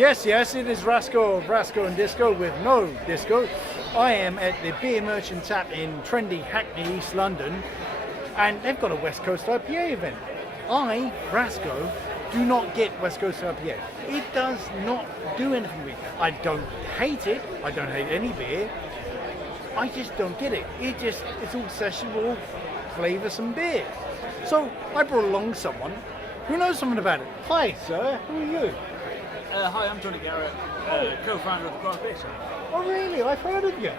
Yes, it is Rasko of Rasko and Disco with no disco. I am at the Beer Merchant Tap in trendy Hackney, East London, and they've got a West Coast IPA event. I, Rasko, do not get West Coast IPA. It does not do anything for me. I don't hate it. I don't hate any beer. I just don't get it. It's all sessionable, flavoursome beer. So I brought along someone who knows something about it. Hi, sir. Who are you? Hi, I'm Jonny Garrett, co-founder of the Craft Beer Show. Oh, really? I've heard of you.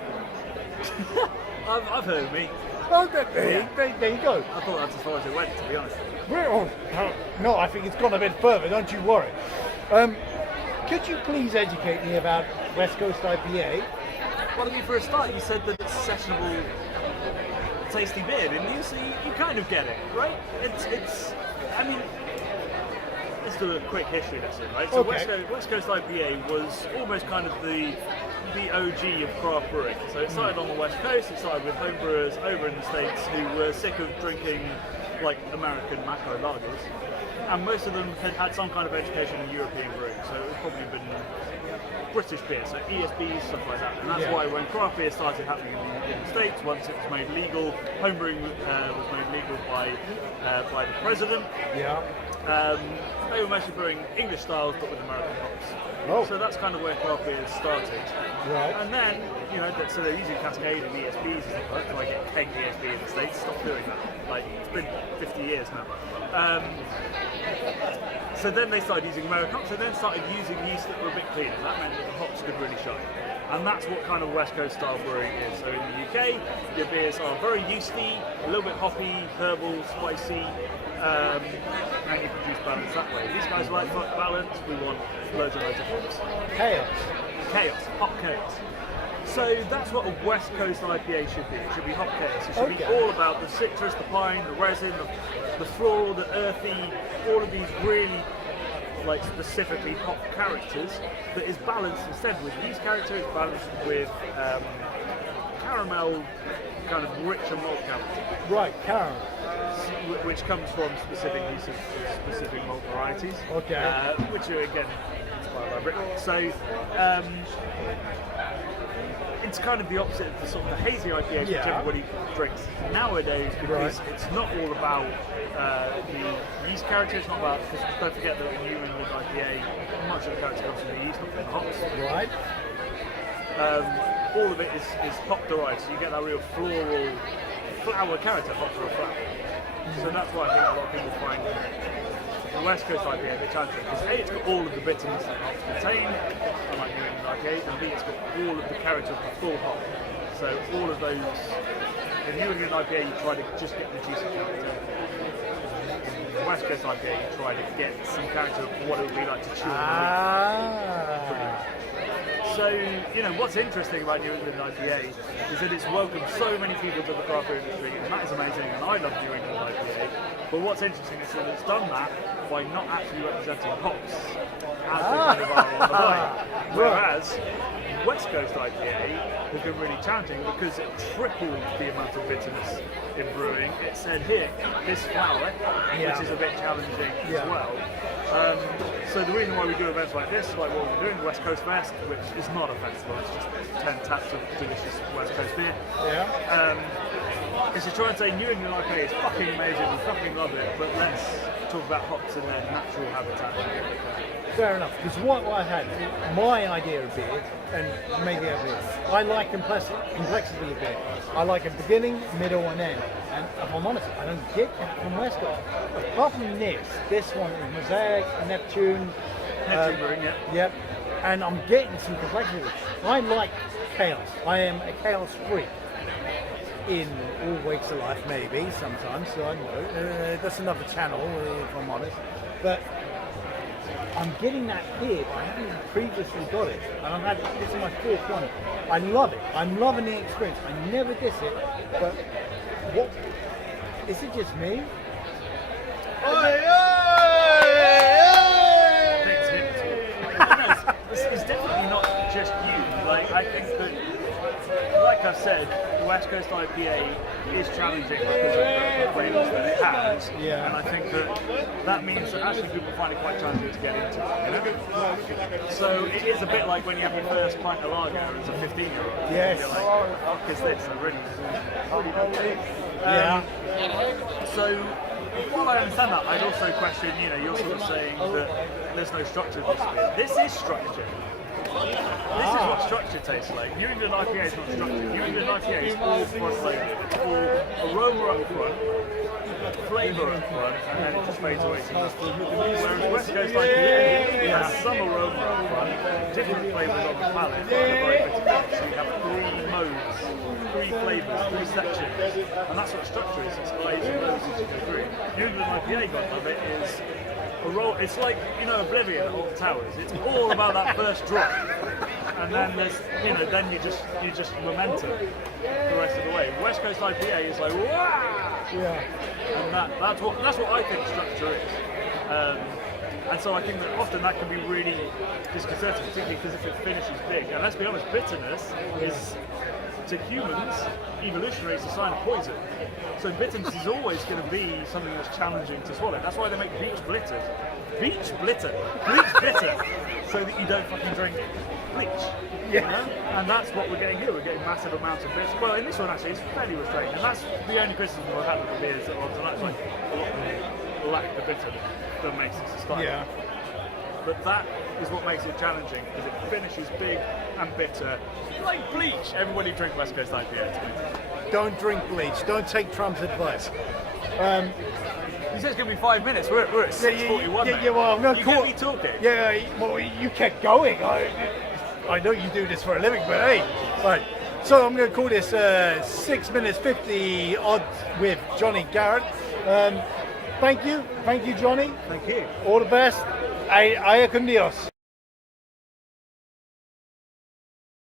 I've heard of me. Oh, there you go. I thought that's as far as it went, to be honest. No, I think it's gone a bit further. Don't you worry. Could you please educate me about West Coast IPA? Well, I mean, for a start, you said that it's sessionable, tasty beer, didn't you? So you kind of get it, right? I mean, let's do a quick history lesson, right? So Okay. West Coast IPA was almost kind of the OG of craft brewing. So it started on the West Coast, it started with home brewers over in the States who were sick of drinking like American macro lagers. And most of them had had some kind of education in European brewing, so it was probably been British beer, so ESBs, stuff like that. And that's why when craft beer started happening in the States, once it was made legal, homebrewing was made legal by the president. Yeah. They were mostly brewing English styles but with American hops. Oh. So that's kind of where craft beer started. Right. And then, so they're using Cascade and ESBs and stuff like that. So I get keg ESB in the States. Stop doing that. Like, it's been 50 years now. So then they started using American hops, and then started using yeast that were a bit cleaner. That meant that the hops could really shine. And that's what kind of West Coast style brewing is. So in the UK, your beers are very yeasty, a little bit hoppy, herbal, spicy, and you produce balance that way. These guys like balance, we want loads and loads of hops. Chaos. Hop chaos. So that's what a West Coast IPA should be. It should be hop chaos. It should be all about the citrus, the pine, the resin, the floral, the earthy, all of these really like specifically hop characters that is balanced instead with these characters, balanced with caramel, kind of richer malt character. Right, caramel. Which comes from specific use of specific malt varieties. Okay. Which are again inspired by Britain. So it's kind of the opposite of the sort of the hazy IPAs which everybody drinks nowadays, because it's not all about the yeast character. It's not about, because don't forget that when you in with IPA, much of the character comes from the yeast, not from the hops. Right. All of it is hop derived, so you get that real floral flower character, hop for a flower. So that's why I think a lot of people find the West Coast IPA a bit challenging, because A, it's got all of the bitterness that hops contain, unlike New England IPAs, and B, it's got all of the character of the full hop. So all of those, in New England IPA you try to just get the juicy character. In the West Coast IPA you try to get some character of what it would be like to chew on a week. So, what's interesting about New England IPA is that it's welcomed so many people to the craft beer industry, and that is amazing, and I love New England IPA. But what's interesting is that it's done that by not actually representing hops as they kind of are on the way. Whereas West Coast IPA has been really challenging because it tripled the amount of bitterness in brewing. It said here, this flower, which is a bit challenging as well. So the reason why we do events like this, like what we're doing, West Coast Fest, which is not a festival, it's just 10 taps of delicious West Coast beer. Is to try and say New England IPA is fucking amazing, we fucking love it, but let's talk about hops in their natural habitat. Fair enough, because what I had, my idea of beer, and maybe I like complexity of beer. I like a beginning, middle, and end. And if I'm honest, I don't get that from West Coast. Apart from this one is Mosaic, Neptune. Brewing, Yep. And I'm getting some complexity. I like chaos. I am a chaos freak. In all weeks of life, maybe, sometimes, so I know. That's another channel, if I'm honest. But I'm getting that here, but I haven't previously got it. And this is my fourth one. I love it. I'm loving the experience. I never diss it. But what? Is it just me? It's definitely not just you. Like, I think that, like I've said, the West Coast IPA is challenging because of the flavours that it has. Yeah. And I think that means that actually people find it quite challenging to get into. You know? So it is a bit like when you have your first pint of lager as a 15-year-old. Yes. You're like, what the fuck is this? I really don't get it. Yeah. So while I understand that, I'd also question, you're sort of saying that there's no structure to this beer. This is structure. This is what structure tastes like. New England IPA is not structured. New England IPA is all front loaded. It's all aroma up front, flavour up front, and then it just fades away to nothing. Whereas West Coast IPA has some aroma up front, different flavours on the palate, and a very bitter taste. So you have 3 modes, 3 flavours, 3 sections, and that's what structure is. It's highs and lows as you go through. New England IPA, God love it, is a roll. It's like Oblivion at Alton Towers. It's all about that first drop, and then there's then you just momentum the rest of the way. West Coast IPA is like wow, and that's what I think structure is. And so I think that often that can be really disconcerting, particularly because if it finishes big. And let's be honest, bitterness is, to humans, evolutionary, is a sign of poison. So bitterness is always going to be something that's challenging to swallow. That's why they make beach blitters. Bleach bitter, so that you don't fucking drink bleach. Yeah. And that's what we're getting here. We're getting massive amounts of bitters. Well, in this one actually, it's fairly restrained, and that's the only criticism I've had of the beers that are on tonight. It's like a lot of them lack the bitter that makes it a style. Yeah. But that is what makes it challenging, because it finishes big and bitter. Like bleach. Everybody drink West Coast IPA. Don't drink bleach. Don't take Trump's advice. You said it's going to be 5 minutes. We're at 6:41 now. Yeah, well, I'm not you cool. get me talking. Yeah, well, you kept going. I know you do this for a living, but hey, right. So I'm going to call this 6 minutes 50 odd with Jonny Garrett. Thank you, Johnny. Thank you. All the best. Ay con Dios.